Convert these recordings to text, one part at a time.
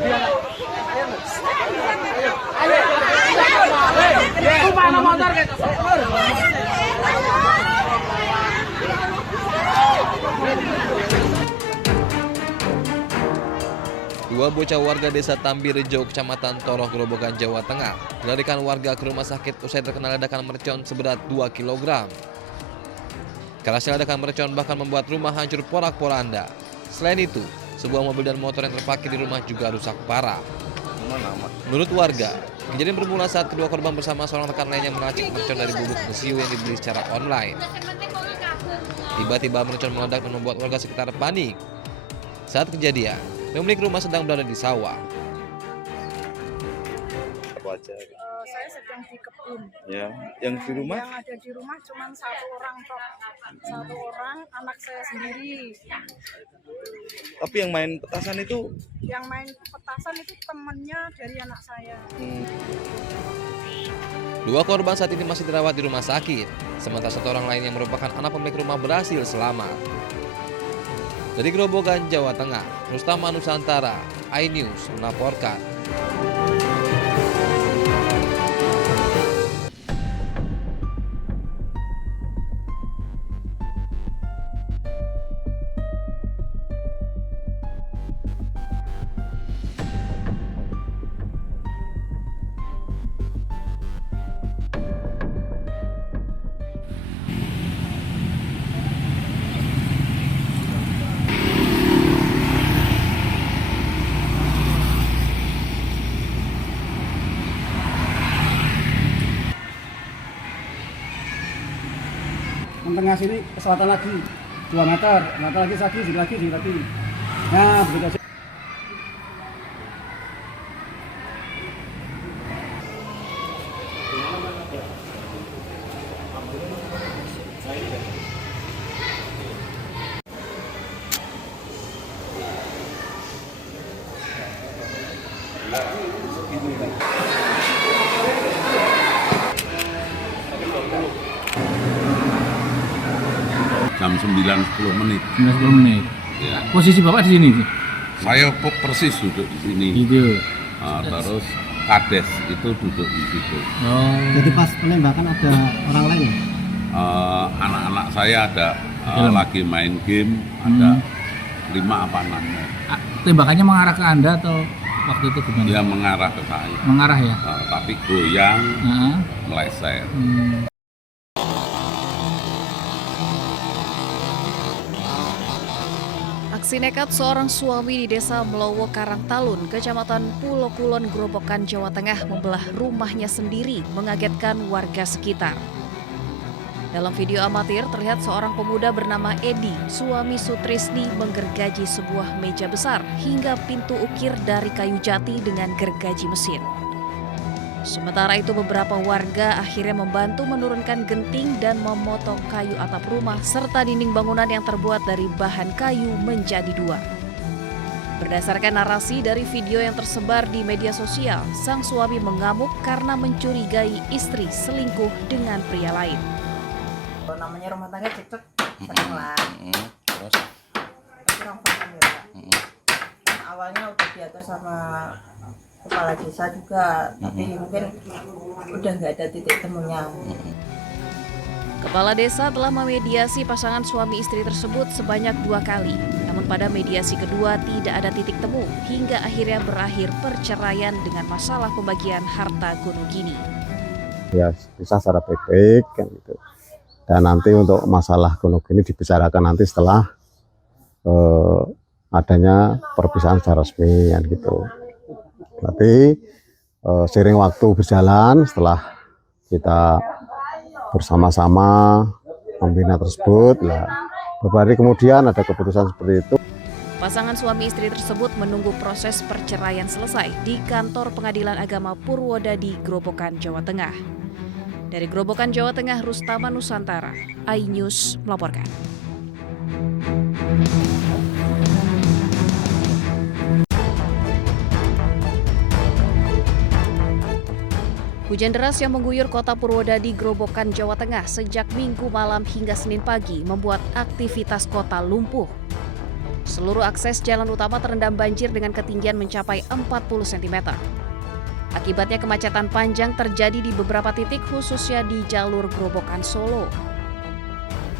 Dua bocah warga desa Tambirejo, Kecamatan Toroh, Grobogan, Jawa Tengah, melarikan warga ke rumah sakit usai terkena ledakan mercon seberat 2 kg. Kerasnya ledakan mercon bahkan membuat rumah hancur porak-poranda. Selain itu, sebuah mobil dan motor yang terparkir di rumah juga rusak parah. Menurut warga, kejadian bermula saat kedua korban bersama seorang rekan lainnya meracik mercon dari bubuk mesiu yang dibeli secara online. Tiba-tiba mercon meledak dan membuat warga sekitar panik. Saat kejadian, pemilik rumah sedang berada di sawah. Saya sedang di kebun. Ya, yang di rumah? Yang ada di rumah cuma satu orang tok. Satu orang, anak saya sendiri. Tapi yang main petasan itu? Yang main petasan itu temannya dari anak saya. Dua korban saat ini masih dirawat di rumah sakit, sementara satu orang lain yang merupakan anak pemilik rumah berhasil selamat. Dari Grobogan, Jawa Tengah, Rustama Nusantara, iNews melaporkan. Tengah sini ke selatan lagi 2 meter lagi sini lagi. Nah, begitu aja. Jam 9.10 menit. 9-10 menit. Ya. Posisi Bapak di sini? Saya persis duduk di sini. Gitu. Terus Kades itu duduk di situ. Oh. Jadi pas penembakan ada orang lain? Anak-anak saya ada lagi main game, ada 5 apa 6. Tembakannya mengarah ke Anda atau waktu itu gimana? Dia mengarah ke saya. Mengarah ya? Tapi goyang, meleset. Aksi nekat seorang suami di desa Melowo Karangtalun, Kecamatan Pulo Kulon, Grobogan, Jawa Tengah membelah rumahnya sendiri mengagetkan warga sekitar. Dalam video amatir terlihat seorang pemuda bernama Edi, suami Sutrisni, menggergaji sebuah meja besar hingga pintu ukir dari kayu jati dengan gergaji mesin. Sementara itu beberapa warga akhirnya membantu menurunkan genting dan memotong kayu atap rumah serta dinding bangunan yang terbuat dari bahan kayu menjadi 2. Berdasarkan narasi dari video yang tersebar di media sosial, sang suami mengamuk karena mencurigai istri selingkuh dengan pria lain. Namanya rumah tangga cekcok sering lah. Terus? Kurang paham ya, Pak. Awalnya udah diatur sama kepala desa juga, tapi mungkin udah nggak ada titik temunya. Kepala desa telah memediasi pasangan suami istri tersebut sebanyak 2 kali. Namun pada mediasi kedua tidak ada titik temu hingga akhirnya berakhir perceraian dengan masalah pembagian harta gono gini. Ya bisa secara baik-baik kan gitu. Dan nanti untuk masalah gono gini dibicarakan nanti setelah adanya perpisahan secara resmi kan gitu. Tapi seiring waktu berjalan setelah kita bersama-sama membina tersebut, beberapa hari kemudian ada keputusan seperti itu. Pasangan suami istri tersebut menunggu proses perceraian selesai di kantor Pengadilan Agama Purwodadi, Grobogan, Jawa Tengah. Dari Grobogan, Jawa Tengah, Rustama Nusantara, iNews melaporkan. Hujan deras yang mengguyur kota Purwodadi, Grobogan, Jawa Tengah sejak Minggu malam hingga Senin pagi membuat aktivitas kota lumpuh. Seluruh akses jalan utama terendam banjir dengan ketinggian mencapai 40 cm. Akibatnya kemacetan panjang terjadi di beberapa titik khususnya di jalur Grobogan Solo.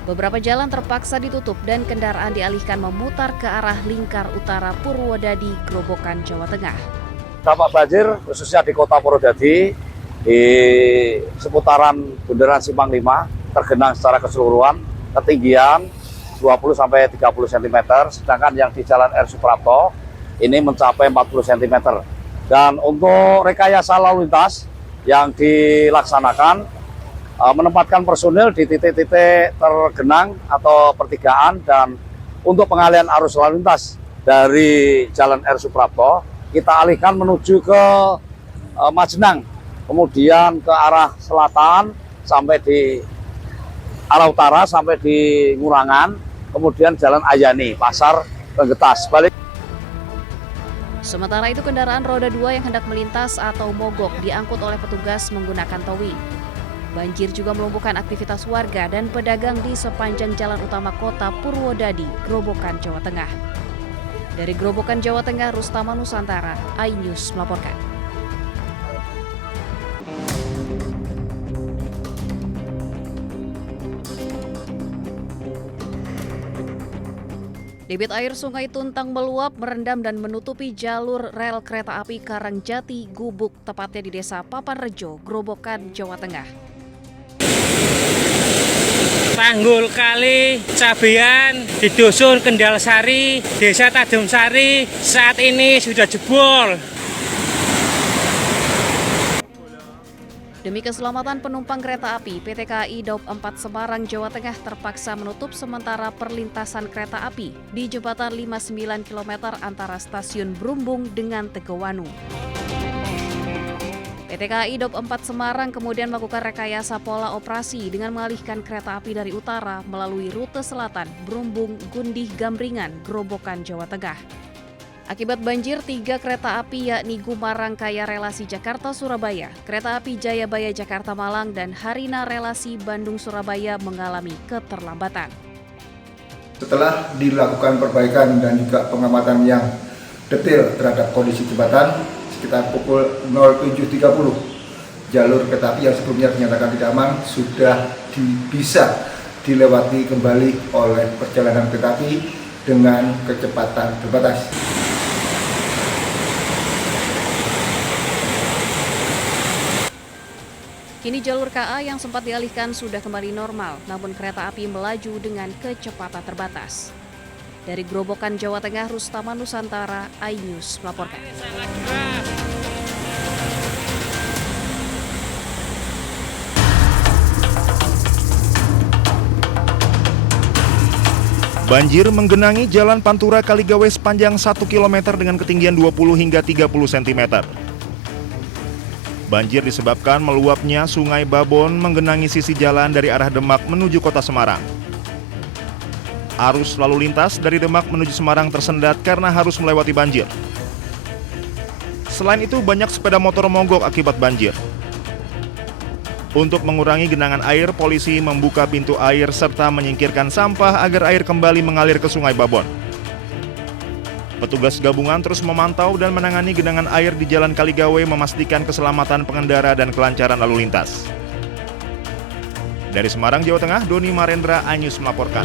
Beberapa jalan terpaksa ditutup dan kendaraan dialihkan memutar ke arah lingkar utara Purwodadi, Grobogan, Jawa Tengah. Dampak banjir khususnya di kota Purwodadi, di seputaran Bundaran Simpang 5 tergenang secara keseluruhan, ketinggian 20-30 cm, sedangkan yang di Jalan R. Suprapto ini mencapai 40 cm. Dan untuk rekayasa lalu lintas yang dilaksanakan, menempatkan personil di titik-titik tergenang atau pertigaan, dan untuk pengalihan arus lalu lintas dari Jalan R. Suprapto kita alihkan menuju ke Majenang, kemudian ke arah selatan sampai di arah utara sampai di Ngurangan, kemudian Jalan Ayani, Pasar Penggetas. Sementara itu kendaraan roda 2 yang hendak melintas atau mogok diangkut oleh petugas menggunakan towing. Banjir juga melumpuhkan aktivitas warga dan pedagang di sepanjang jalan utama kota Purwodadi, Grobogan, Jawa Tengah. Dari Grobogan, Jawa Tengah, Rustama Nusantara, iNews melaporkan. Debit air Sungai Tuntang meluap, merendam dan menutupi jalur rel kereta api Karangjati Gubuk, tepatnya di Desa Papanrejo, Grobogan, Jawa Tengah. Tanggul Kali Cabean di Dusun Kendalsari, Desa Tadumsari saat ini sudah jebol. Demi keselamatan penumpang kereta api, PT KAI Daob 4 Semarang, Jawa Tengah terpaksa menutup sementara perlintasan kereta api di jembatan 59 km antara stasiun Brumbung dengan Tegowanu. PT KAI Daob 4 Semarang kemudian melakukan rekayasa pola operasi dengan mengalihkan kereta api dari utara melalui rute selatan Brumbung, Gundih, Gambringan, Grobogan, Jawa Tengah. Akibat banjir, 3 kereta api yakni Gumarang Kaya relasi Jakarta-Surabaya, kereta api Jayabaya Jakarta-Malang, dan Harina relasi Bandung-Surabaya mengalami keterlambatan. Setelah dilakukan perbaikan dan juga pengamatan yang detail terhadap kondisi jembatan, sekitar pukul 07.30, jalur kereta api yang sebelumnya dinyatakan tidak aman sudah bisa dilewati kembali oleh perjalanan kereta api dengan kecepatan terbatas. Kini jalur KA yang sempat dialihkan sudah kembali normal, namun kereta api melaju dengan kecepatan terbatas. Dari Grobogan, Jawa Tengah, Rustama Nusantara, iNews melaporkan. Banjir menggenangi Jalan Pantura Kaligawe sepanjang 1 km dengan ketinggian 20 hingga 30 cm. Banjir disebabkan meluapnya Sungai Babon menggenangi sisi jalan dari arah Demak menuju kota Semarang. Arus lalu lintas dari Demak menuju Semarang tersendat karena harus melewati banjir. Selain itu, banyak sepeda motor mogok akibat banjir. Untuk mengurangi genangan air, polisi membuka pintu air serta menyingkirkan sampah agar air kembali mengalir ke Sungai Babon. Petugas gabungan terus memantau dan menangani genangan air di Jalan Kaligawe, memastikan keselamatan pengendara dan kelancaran lalu lintas. Dari Semarang, Jawa Tengah, Doni Marendra, iNews melaporkan.